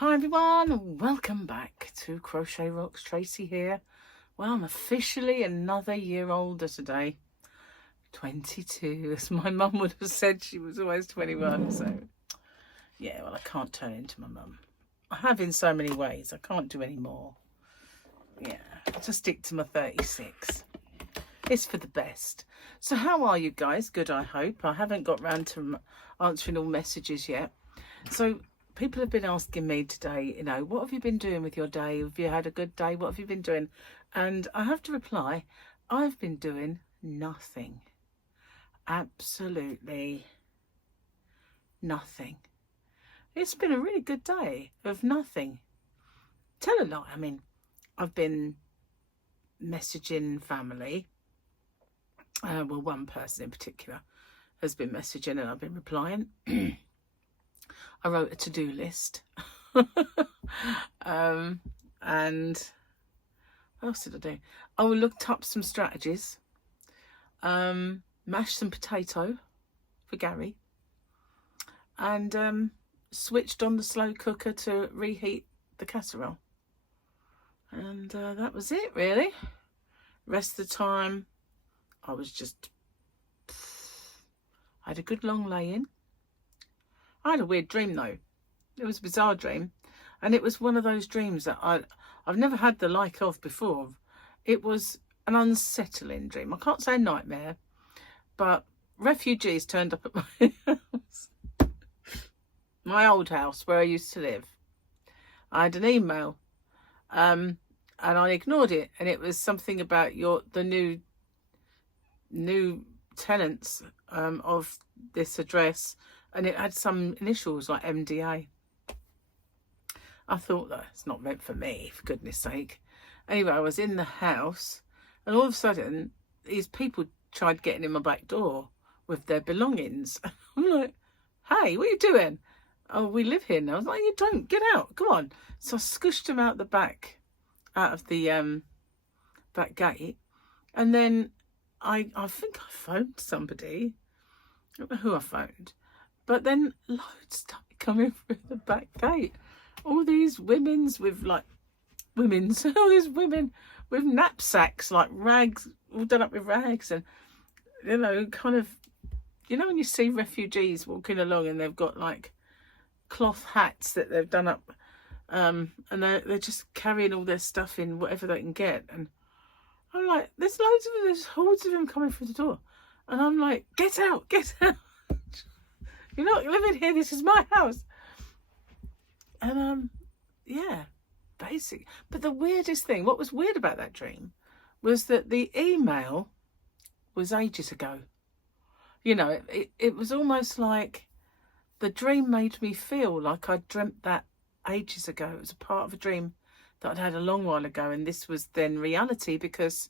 Hi everyone, welcome back to Crochet Rocks. Tracy here. Well, I'm officially another year older today. 22, as my mum would have said. She was always 21, so yeah, well, I can't turn into my mum. I have in so many ways. I can't do any more. Yeah, I'll just stick to my 36. It's for the best. So how are you guys? Good, I hope. I haven't got round to answering all messages yet. So people have been asking me today, what have you been doing with your day? Have you had a good day? What have you been doing? And I have to reply, I've been doing nothing. Absolutely nothing. It's been a really good day of nothing. Tell a lie. I mean, I've been messaging family. Well, one person in particular has been messaging and I've been replying. I wrote a to-do list. And what else did I do? I looked up some strategies. Mashed some potato for Gary. And switched on the slow cooker to reheat the casserole. And that was it, really. Rest of the time, I was just... I had a good long lay-in. I had a weird dream, though. It was a bizarre dream. And it was one of those dreams that I've never had the like of before. It was an unsettling dream. I can't say nightmare, but refugees turned up at my house. My old house, where I used to live. I had an email, and I ignored it. And it was something about the new tenants of this address. And it had some initials like MDA. I thought, that's not meant for me, for goodness sake. Anyway, I was in the house and all of a sudden these people tried getting in my back door with their belongings. I'm like, hey, what are you doing? Oh, we live here now. I was like, you don't, get out, come on. So I scooshed them out the back, out of the back gate. And then I think I phoned somebody. I don't know who I phoned. But then loads started coming through the back gate. All these all these women with knapsacks, like rags, all done up with rags. And, kind of, when you see refugees walking along and they've got like cloth hats that they've done up, and they're just carrying all their stuff in whatever they can get. And I'm like, there's hordes of them coming through the door. And I'm like, get out, get out. You're not living here, this is my house. And yeah, basic. But the weirdest thing, what was weird about that dream was that the email was ages ago. It was almost like the dream made me feel like I'd dreamt that ages ago. It was a part of a dream that I'd had a long while ago, and this was then reality because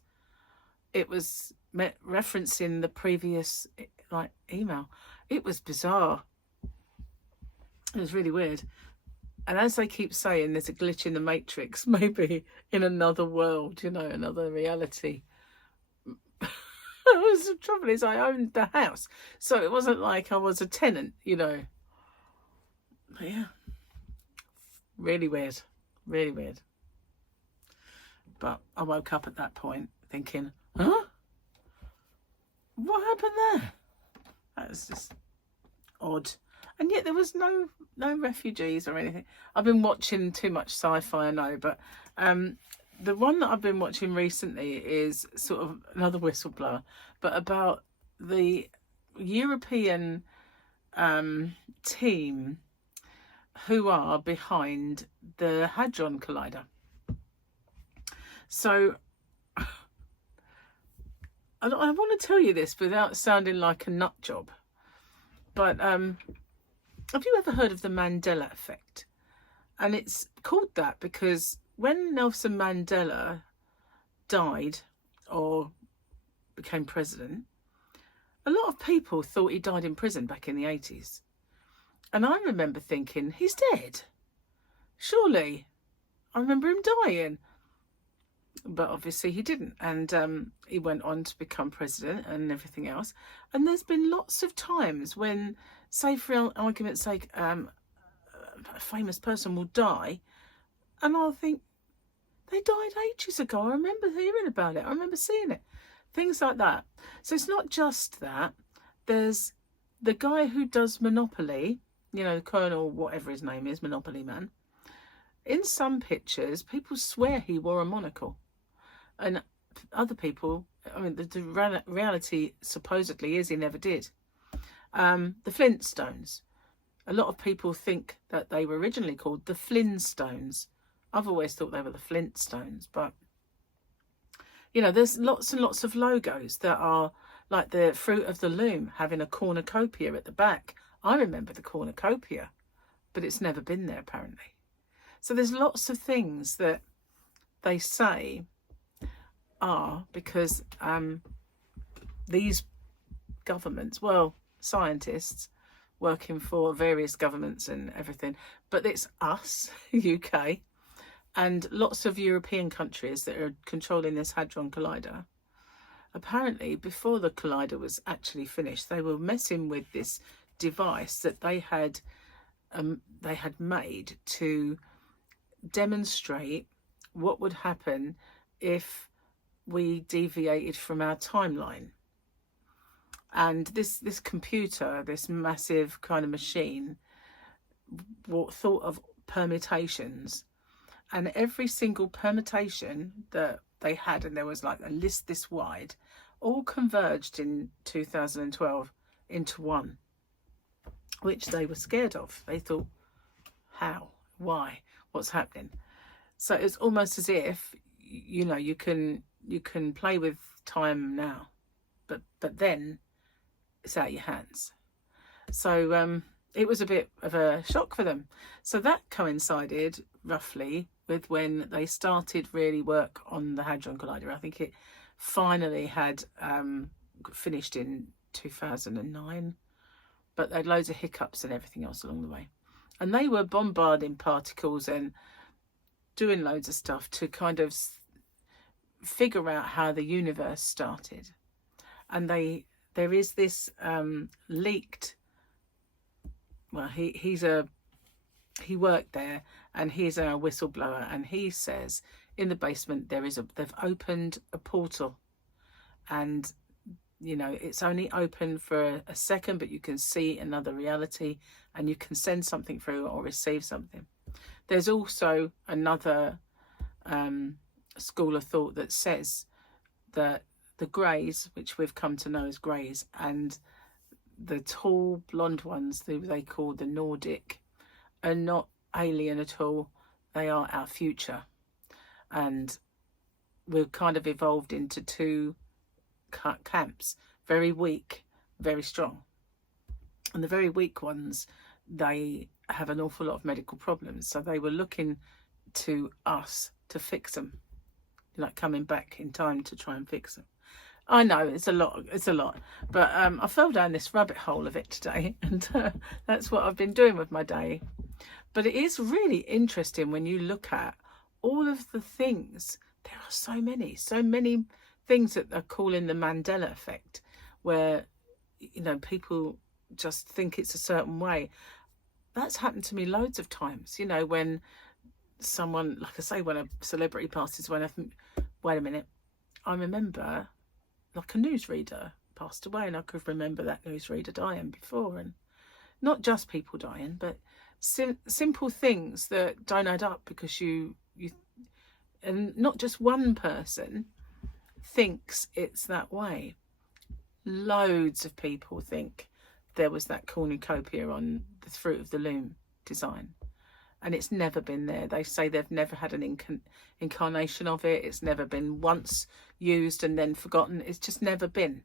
it was referencing the previous email. It was bizarre. It was really weird. And as they keep saying, there's a glitch in the matrix, maybe in another world, another reality. The trouble is I owned the house, so it wasn't like I was a tenant, But yeah, really weird, really weird. But I woke up at that point thinking, huh? What happened there? That was just odd. And yet there was no refugees or anything. I've been watching too much sci-fi, I know, but the one that I've been watching recently is sort of another whistleblower, but about the European team who are behind the Hadron Collider. So I want to tell you this without sounding like a nut job, but have you ever heard of the Mandela effect? And it's called that because when Nelson Mandela died or became president, a lot of people thought he died in prison back in the 80s. And I remember thinking, he's dead. Surely. I remember him dying. But obviously he didn't. And he went on to become president and everything else. And there's been lots of times when, say for argument's sake, a famous person will die, and I'll think, they died ages ago. I remember hearing about it. I remember seeing it. Things like that. So it's not just that. There's the guy who does Monopoly, you know, Colonel, whatever his name is, Monopoly Man. In some pictures, people swear he wore a monocle. And other people, I mean, the reality supposedly is he never did. The Flintstones. A lot of people think that they were originally called the Flintstones. I've always thought they were the Flintstones, but, you know, there's lots and lots of logos that are like the Fruit of the Loom having a cornucopia at the back. I remember the cornucopia, but it's never been there apparently. So there's lots of things that they say are because these governments, well, scientists working for various governments and everything, but it's us, UK, and lots of European countries that are controlling this Hadron Collider. Apparently, before the collider was actually finished, they were messing with this device that they had made to demonstrate what would happen if we deviated from our timeline. And this computer, this massive kind of machine, thought of permutations, and every single permutation that they had, and there was like a list this wide, all converged in 2012 into one, which they were scared of. They thought, how, why, what's happening? So it's almost as if, you know, you can play with time now, but then it's out of your hands. So it was a bit of a shock for them. So that coincided roughly with when they started really work on the Hadron Collider. I think it finally had finished in 2009, but they had loads of hiccups and everything else along the way. And they were bombarding particles and doing loads of stuff to kind of figure out how the universe started. And there is this leaked, well, he worked there, and he's a whistleblower, and he says in the basement they've opened a portal, and you know, it's only open for a second, but you can see another reality, and you can send something through or receive something. There's also another school of thought that says that the greys, which we've come to know as greys, and the tall blonde ones, they call the Nordic, are not alien at all. They are our future, and we've kind of evolved into two camps, very weak, very strong. And the very weak ones, they have an awful lot of medical problems, so they were looking to us to fix them, like coming back in time to try and fix them. I know it's a lot, but I fell down this rabbit hole of it today, and that's what I've been doing with my day. But it is really interesting when you look at all of the things. There are so many things that are calling the Mandela effect, where, you know, people just think it's a certain way. That's happened to me loads of times, you know, when someone, like I say, when a celebrity passes away, I think, wait a minute, I remember like a newsreader passed away, and I could remember that newsreader dying before. And not just people dying, but simple things that don't add up, because you and not just one person thinks it's that way. Loads of people think there was that cornucopia on the Fruit of the Loom design, and it's never been there. They say they've never had an incarnation of it. It's never been once used and then forgotten. It's just never been.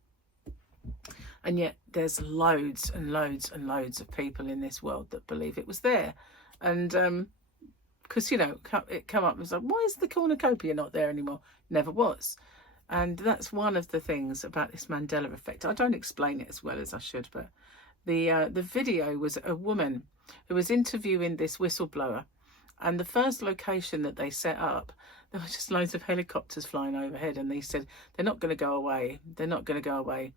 And yet there's loads and loads and loads of people in this world that believe it was there. And because, you know, it come up and was like, why is the cornucopia not there anymore? Never was. And that's one of the things about this Mandela effect. I don't explain it as well as I should, but the video was a woman who was interviewing this whistleblower, and the first location that they set up, there were just loads of helicopters flying overhead, and they said they're not going to go away, they're not going to go away.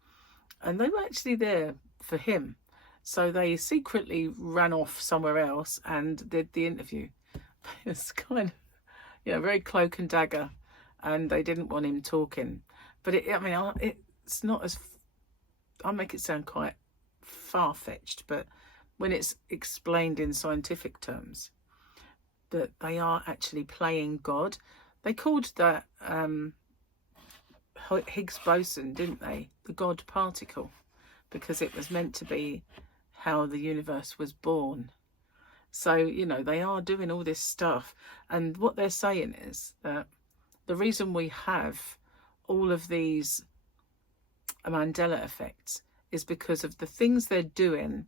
And they were actually there for him. So they secretly ran off somewhere else and did the interview. It's kind of, you know, very cloak and dagger, and they didn't want him talking. But it's not as, I make it sound quite far-fetched, but when it's explained in scientific terms, that they are actually playing God. They called that Higgs boson, didn't they? The God particle, because it was meant to be how the universe was born. So, you know, they are doing all this stuff. And what they're saying is that the reason we have all of these Mandela effects is because of the things they're doing.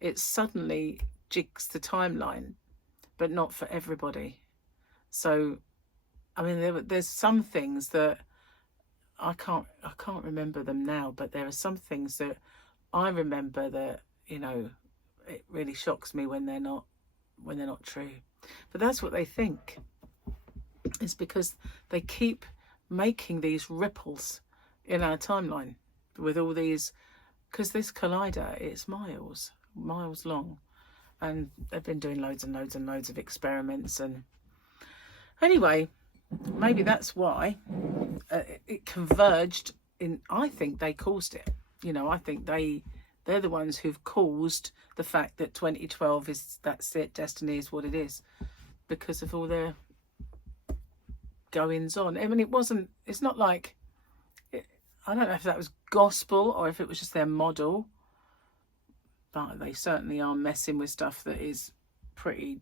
It suddenly jigs the timeline, but not for everybody. So, I mean, there's some things that I can't remember them now, but there are some things that I remember that, you know, it really shocks me when they're not true. But that's what they think. It's because they keep making these ripples in our timeline with all these, because this collider, it's miles long, and they've been doing loads and loads and loads of experiments. And anyway, maybe that's why it converged in. I think they caused it. You know, I think they're the ones who've caused the fact that 2012 that's it, destiny is what it is, because of all their goings on. I mean, it's not like, I don't know if that was gospel or if it was just their model, but they certainly are messing with stuff that is pretty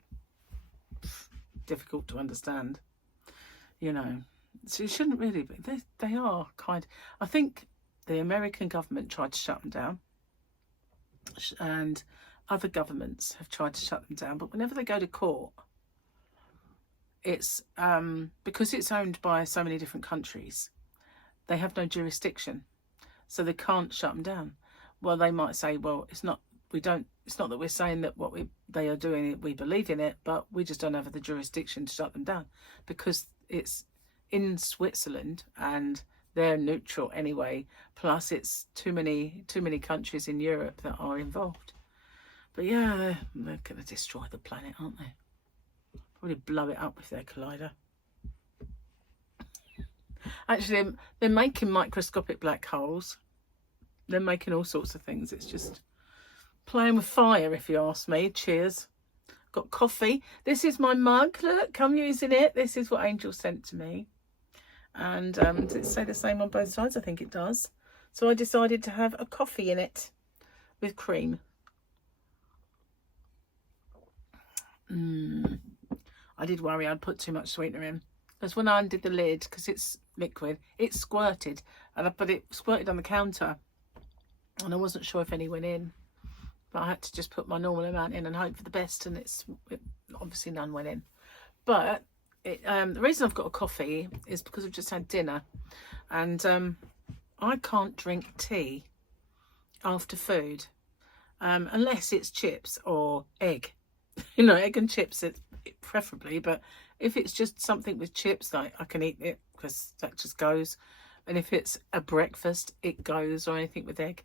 difficult to understand, you know. So you shouldn't really be. They are kind. I think the American government tried to shut them down, and other governments have tried to shut them down. But whenever they go to court, it's because it's owned by so many different countries, they have no jurisdiction, so they can't shut them down. Well, they might say, well, it's not that we're saying that they are doing, we believe in it, but we just don't have the jurisdiction to shut them down, because it's in Switzerland and they're neutral anyway, plus it's too many countries in Europe that are involved. But yeah, they're going to destroy the planet, aren't they? Probably blow it up with their collider. Actually, they're making microscopic black holes. They're making all sorts of things. It's just playing with fire, if you ask me. Cheers. Got coffee. This is my mug. Look, I'm using it. This is what Angel sent to me. And does it say the same on both sides? I think it does. So I decided to have a coffee in it with cream. I did worry I'd put too much sweetener in, because when I undid the lid, because it's liquid, it squirted, but it squirted on the counter, and I wasn't sure if any went in. But I had to just put my normal amount in and hope for the best, and obviously none went in. But the reason I've got a coffee is because I've just had dinner, and I can't drink tea after food unless it's chips or egg. You know, egg and chips, preferably. But if it's just something with chips, like, I can eat it because that just goes. And if it's a breakfast, it goes, or anything with egg.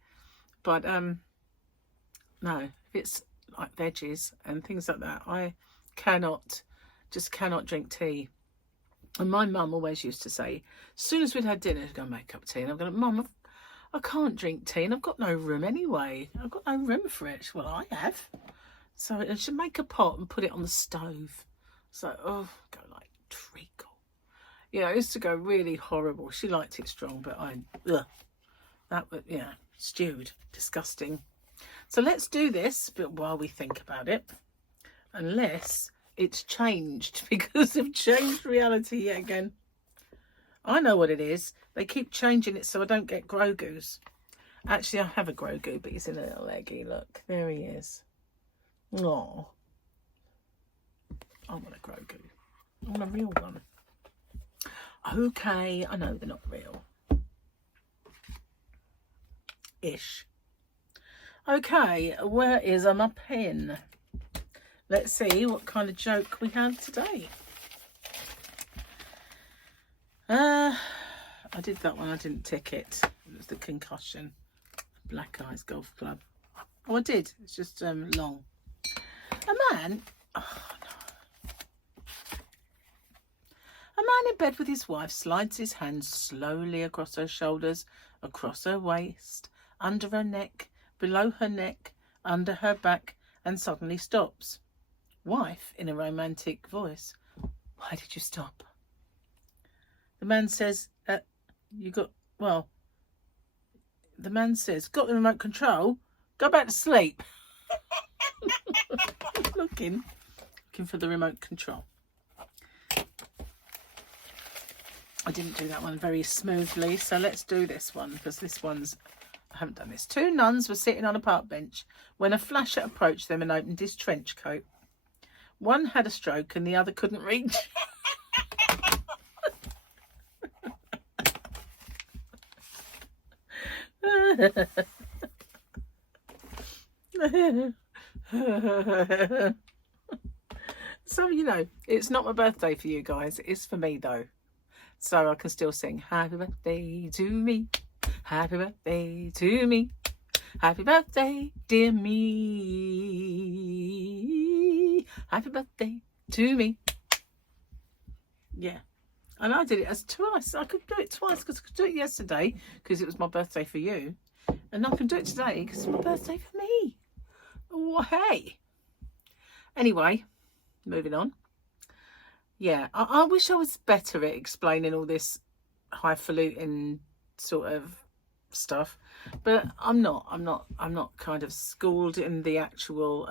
But no, if it's like veggies and things like that, I cannot drink tea. And my mum always used to say, as soon as we'd had dinner, she'd go make a cup of tea. And I'm going, Mum, I can't drink tea, and I've got no room anyway. I've got no room for it. Well, I have. So I should make a pot and put it on the stove. So, go like treacle. Yeah, it used to go really horrible. She liked it strong, but that was, yeah, stewed, disgusting. So let's do this, but while we think about it, unless it's changed, because of changed reality yet again. I know what it is. They keep changing it so I don't get Grogu's. Actually, I have a Grogu, but he's in a little eggy. Look, there he is. Oh, I want a Grogu. I want a real one. Okay, I know they're not real. Ish. Okay, where is my pen? Let's see what kind of joke we have today. I did that one. I didn't tick it. It was the concussion. Black Eyes Golf Club. Oh, I did. It's just long. A man... Oh, no. A man in bed with his wife slides his hands slowly across her shoulders, across her waist, under her neck, below her neck, under her back, and suddenly stops. Wife, in a romantic voice, why did you stop? The man says, the man says, got the remote control? Go back to sleep. looking for the remote control. I didn't do that one very smoothly, so let's do this one, because this one's... I haven't done this. Two nuns were sitting on a park bench when a flasher approached them and opened his trench coat. One had a stroke and the other couldn't reach. So, you know, it's not my birthday for you guys. It's for me, though. So I can still sing happy birthday to me. Happy birthday to me. Happy birthday, dear me. Happy birthday to me. Yeah. And I did it as twice. I could do it twice because I could do it yesterday because it was my birthday for you. And I can do it today because it's my birthday for me. Oh, hey. Anyway, moving on. Yeah, I wish I was better at explaining all this highfalutin sort of stuff, but I'm not kind of schooled in the actual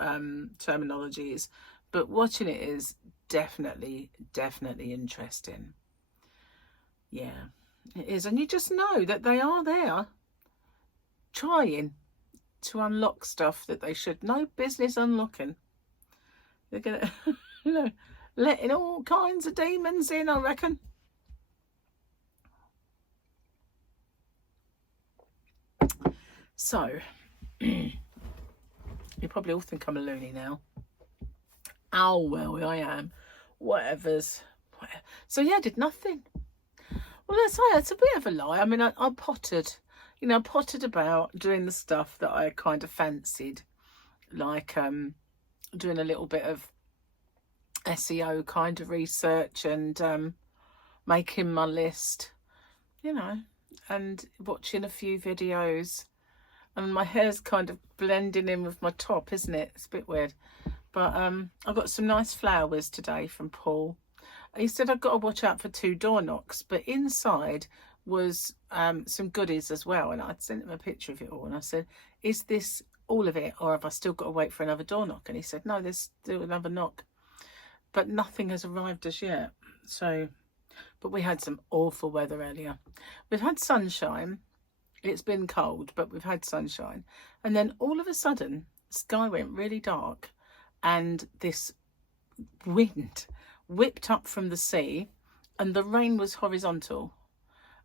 terminologies, but watching it is definitely interesting. Yeah, it is. And you just know that they are there trying to unlock stuff that they should no business unlocking. They're gonna you know, letting all kinds of demons in, I reckon. So, you probably all think I'm a loony now. Oh, well, I am. Whatever's. So, yeah, I did nothing. Well, let's say it's a bit of a lie. I mean, I pottered. You know, I pottered about doing the stuff that I kind of fancied. Like doing a little bit of SEO kind of research and making my list, you know, and watching a few videos. And my hair's kind of blending in with my top, isn't it? It's a bit weird. But I got some nice flowers today from Paul. He said I've got to watch out for 2 door knocks, but inside was some goodies as well. And I'd sent him a picture of it all. And I said, is this all of it, or have I still got to wait for another door knock? And he said, no, there's still another knock. But nothing has arrived as yet. So, but we had some awful weather earlier. We've had sunshine. It's been cold, but we've had sunshine. And then all of a sudden, the sky went really dark and this wind whipped up from the sea and the rain was horizontal.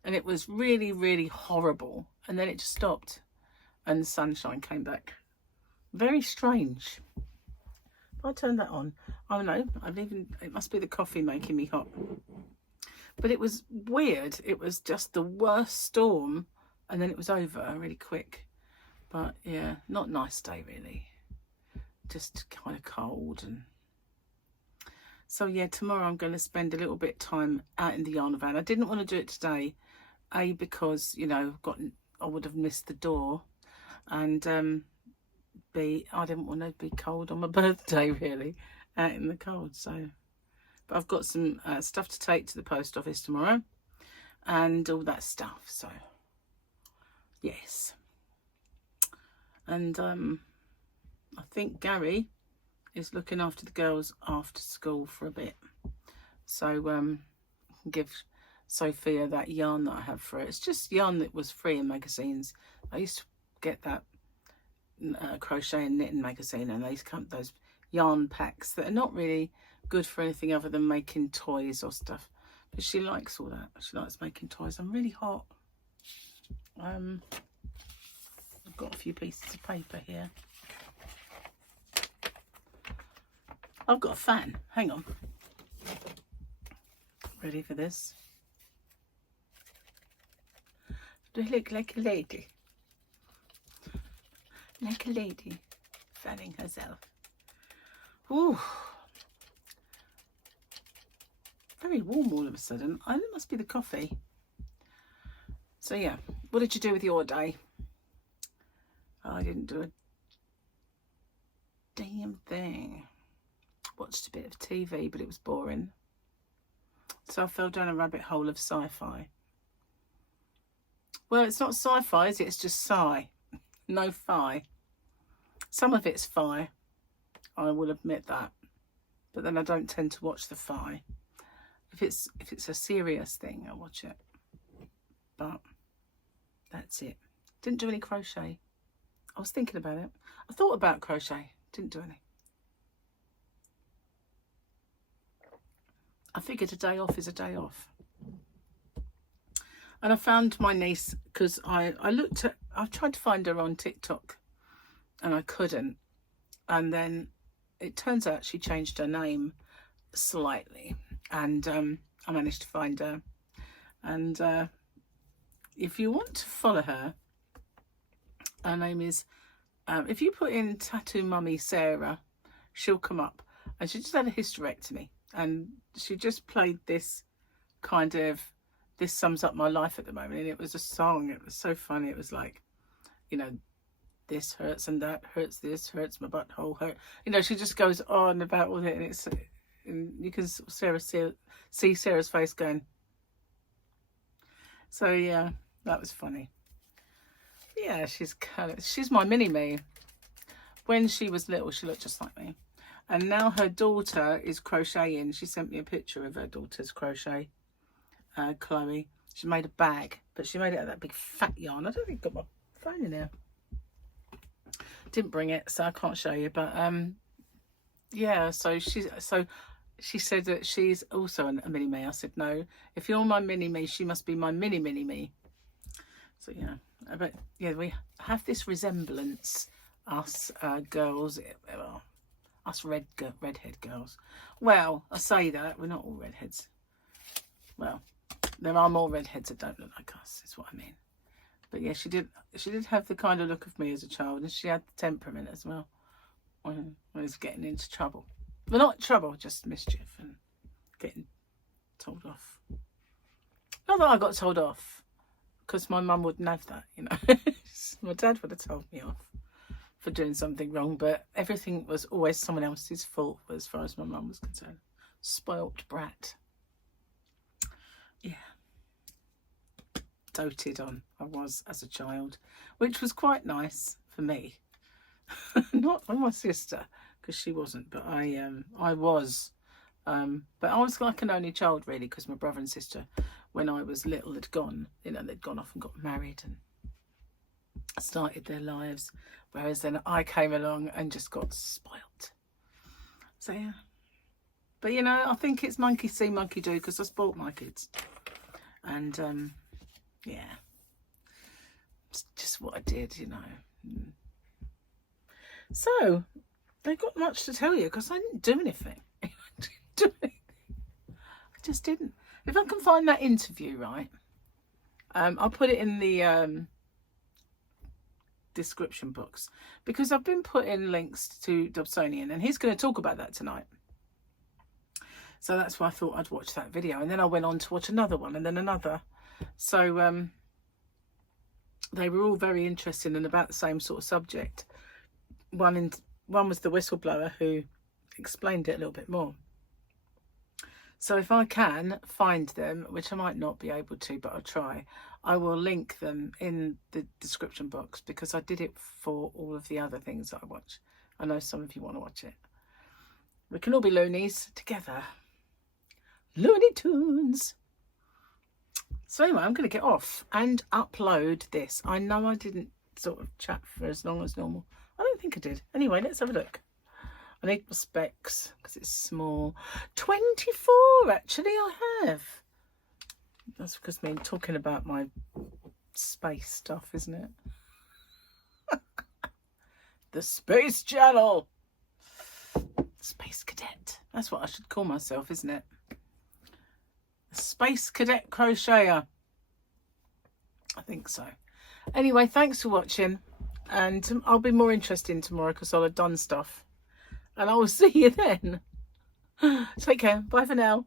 And it was really, really horrible. And then it just stopped and the sunshine came back. Very strange. If I turn that on, oh no, it must be the coffee making me hot. But it was weird. It was just the worst storm. And then it was over really quick. But yeah, not a nice day really. Just kind of cold. And so yeah, tomorrow I'm going to spend a little bit of time out in the yarn van. I didn't want to do it today. A, because, you know, I would have missed the door. And B, I didn't want to be cold on my birthday really. Out in the cold. So, but I've got some stuff to take to the post office tomorrow. And all that stuff. So yes. And I think Gary is looking after the girls after school for a bit. So give Sophia that yarn that I have for her. It's just yarn that was free in magazines. I used to get that crochet and knitting magazine, and those yarn packs that are not really good for anything other than making toys or stuff. But she likes all that. She likes making toys. I'm really hot. I've got a few pieces of paper here. I've got a fan. Hang on. Ready for this? Do I look like a lady? like a lady fanning herself. Ooh, very warm all of a sudden. I think it must be the coffee. So yeah, what did you do with your day? I didn't do a damn thing. Watched a bit of TV, but it was boring. So I fell down a rabbit hole of sci-fi. Well, it's not sci-fi, is it? It's just sci. No fi. Some of it's fi. I will admit that. But then I don't tend to watch the fi. If it's a serious thing, I watch it. But that's it. Didn't do any crochet. I was thinking about it. I thought about crochet. Didn't do any. I figured a day off is a day off. And I found my niece, because I tried to find her on TikTok and I couldn't. And then it turns out she changed her name slightly, and I managed to find her. And if you want to follow her, her name is, if you put in Tattoo Mummy Sarah, she'll come up. And she just had a hysterectomy, and she just played this kind of, this sums up my life at the moment. And it was a song. It was so funny. It was like, you know, this hurts and that hurts, this hurts, my butthole hurt. You know, she just goes on about all it, and you can see Sarah's face going. So yeah, that was funny. Yeah, she's my mini me. When she was little, she looked just like me. And now her daughter is crocheting. She sent me a picture of her daughter's crochet. Chloe. She made a bag, but she made it out of that big fat yarn. I don't think I've got my phone in there. Didn't bring it, so I can't show you. But yeah, so she said that she's also a mini me. I said, no, if you're my mini me, she must be my mini me. So yeah, but yeah, we have this resemblance, us girls, well, us redhead girls. Well, I say that we're not all redheads. Well, there are more redheads that don't look like us, is what I mean. But yeah, she did have the kind of look of me as a child, and she had the temperament as well when I was getting into trouble. Well, not trouble, just mischief and getting told off. Not that I got told off, because my mum wouldn't have that, you know. My dad would have told me off for doing something wrong, but everything was always someone else's fault as far as my mum was concerned. Spoilt brat. Yeah. Doted on I was as a child, which was quite nice for me. Not for my sister, because she wasn't, but I was. But I was like an only child, really, because my brother and sister, when I was little, had gone. You know, they'd gone off and got married and started their lives, whereas then I came along and just got spoilt. So yeah. But you know, I think it's monkey see, monkey do, because I spoilt my kids. And yeah, it's just what I did, you know. So I got much to tell you, because I didn't do anything. I just didn't. If I can find that interview, right, I'll put it in the description box, because I've been putting links to Dobsonian, and he's going to talk about that tonight. So that's why I thought I'd watch that video. And then I went on to watch another one, and then another. So they were all very interesting and about the same sort of subject. One was the whistleblower, who explained it a little bit more. So if I can find them, which I might not be able to, but I'll try, I will link them in the description box, because I did it for all of the other things that I watch. I know some of you want to watch it. We can all be loonies together. Looney Tunes. So anyway, I'm going to get off and upload this. I know I didn't sort of chat for as long as normal. I don't think I did. Anyway, let's have a look. I need my specs because it's small. 24 actually I have. That's because me talking about my space stuff, isn't it? The Space Channel. Space Cadet. That's what I should call myself, isn't it? Space Cadet Crocheter. I think so. Anyway, thanks for watching. And I'll be more interesting tomorrow because I'll have done stuff. And I will see you then. Take care. Bye for now.